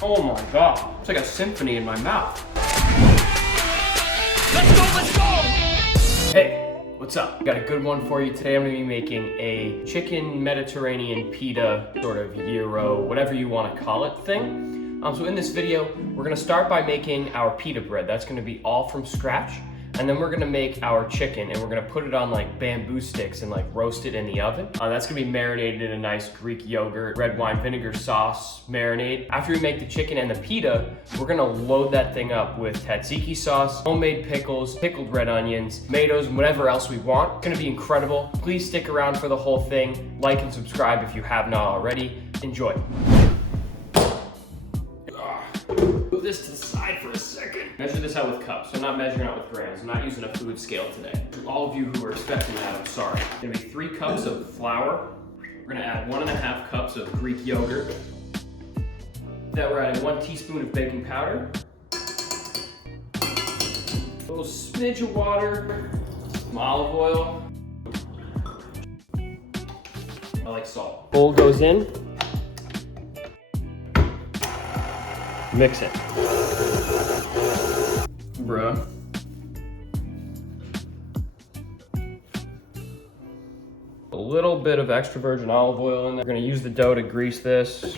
Oh my God, it's like a symphony in my mouth. Let's go! Hey, what's up? Got a good one for you. Today I'm gonna be making a chicken Mediterranean pita, sort of gyro, whatever you wanna call it thing. So in this video, we're gonna start by making our pita bread. That's gonna be all from scratch. And then we're gonna make our chicken and we're gonna put it on like bamboo sticks and like roast it in the oven. That's gonna be marinated in a nice Greek yogurt, red wine vinegar sauce marinade. After we make the chicken and the pita, we're gonna load that thing up with tzatziki sauce, homemade pickles, pickled red onions, tomatoes, and whatever else we want. It's gonna be incredible. Please stick around for the whole thing. Like and subscribe if you have not already. Enjoy. Move this to the side for a second. Measure this out with cups. I'm not measuring out with grams. I'm not using a food scale today. To all of you who are expecting that, I'm sorry. It's gonna be 3 cups of flour. We're gonna add 1.5 cups of Greek yogurt. Then we're adding 1 teaspoon of baking powder. A little smidge of water. Some olive oil. I like salt. Bowl goes in. Mix it. Bruh. A little bit of extra virgin olive oil in there. We're gonna use the dough to grease this,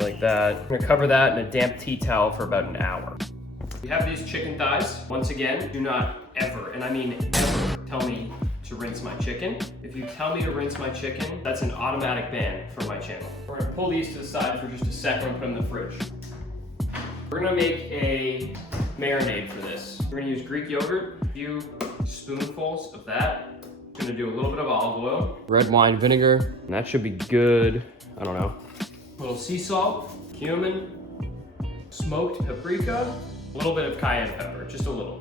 like that. We're gonna cover that in a damp tea towel for about an hour. We have these chicken thighs. Once again, do not ever, and I mean ever, tell me to rinse my chicken. If you tell me to rinse my chicken, that's an automatic ban from my channel. We're gonna pull these to the side for just a second and put them in the fridge. We're gonna make a marinade for this. We're gonna use Greek yogurt, a few spoonfuls of that. Gonna do a little bit of olive oil, red wine vinegar, and that should be good. I don't know. A little sea salt, cumin, smoked paprika, a little bit of cayenne pepper, just a little.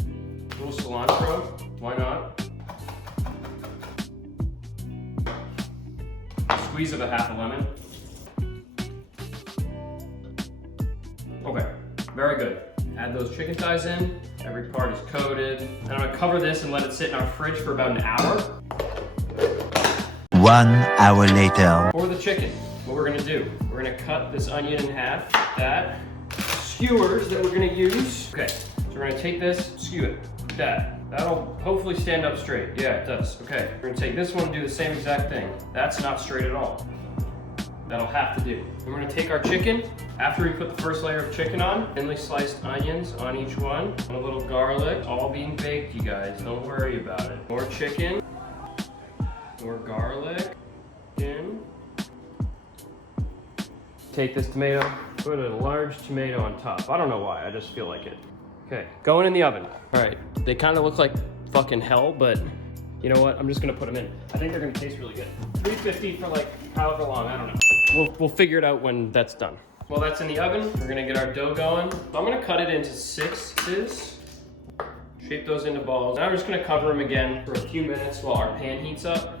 A little cilantro, why not? A squeeze of a half a lemon. Okay, very good. Add those chicken thighs in. Every part is coated. And I'm gonna cover this and let it sit in our fridge for about an hour. 1 hour later. For the chicken, what we're gonna do, we're gonna cut this onion in half. That, skewers that we're gonna use. Okay, so we're gonna take this, skew it, like that. That'll hopefully stand up straight. Yeah, it does, okay. We're gonna take this one and do the same exact thing. That's not straight at all. That'll have to do. We're gonna take our chicken. After we put the first layer of chicken on, thinly sliced onions on each one, and a little garlic, all being baked, you guys, don't worry about it. More chicken, more garlic, in. Take this tomato, put a large tomato on top. I don't know why, I just feel like it. Okay, going in the oven. All right, they kind of look like fucking hell, but you know what? I'm just gonna put them in. I think they're gonna taste really good. 350 for like however long, I don't know. We'll figure it out when that's done. While that's in the oven, we're gonna get our dough going. So I'm gonna cut it into 6s, shape those into balls. Now I'm just gonna cover them again for a few minutes while our pan heats up.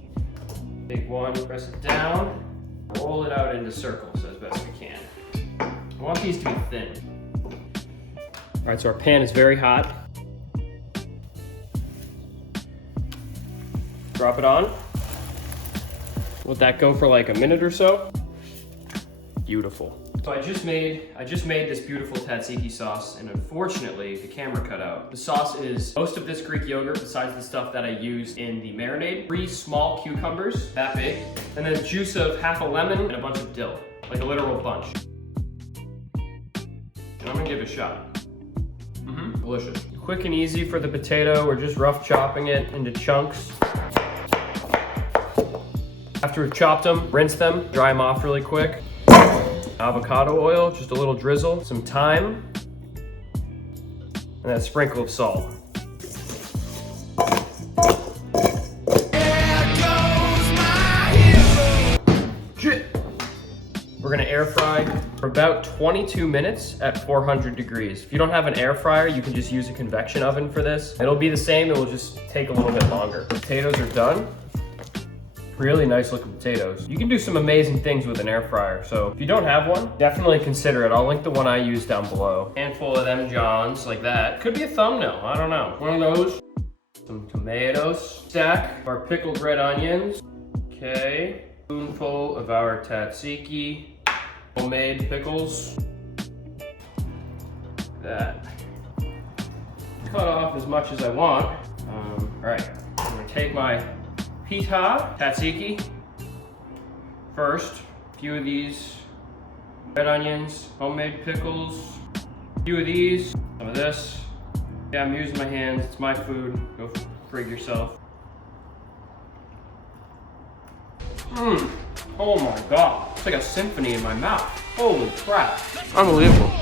Take one, press it down, roll it out into circles as best we can. I want these to be thin. All right, so our pan is very hot. Drop it on. Let that go for like a minute or so. Beautiful. So I just made this beautiful tzatziki sauce, and unfortunately the camera cut out. The sauce is most of this Greek yogurt besides the stuff that I used in the marinade, 3 small cucumbers, that big, and then juice of half a lemon and a bunch of dill, like a literal bunch. And I'm gonna give it a shot. Delicious. Quick and easy for the potato. We're just rough chopping it into chunks. After we've chopped them, rinse them, dry them off really quick. Avocado oil, just a little drizzle, some thyme, and then a sprinkle of salt. Shit! We're gonna air fry for about 22 minutes at 400 degrees. If you don't have an air fryer, you can just use a convection oven for this. It'll be the same, it will just take a little bit longer. Potatoes are done. Really nice looking potatoes. You can do some amazing things with an air fryer, so if you don't have one, definitely consider it. I'll link the one I use down below. Handful of them Johns, like that. Could be a thumbnail, I don't know. One of those. Some tomatoes. Stack our pickled red onions. Okay. Spoonful of our tzatziki. Homemade pickles. That. Cut off as much as I want. All right, I'm gonna take my pita, tzatziki. First, a few of these red onions, homemade pickles, a few of these, some of this. Yeah, I'm using my hands, it's my food, go frig yourself. Oh my God, it's like a symphony in my mouth. Holy crap, unbelievable.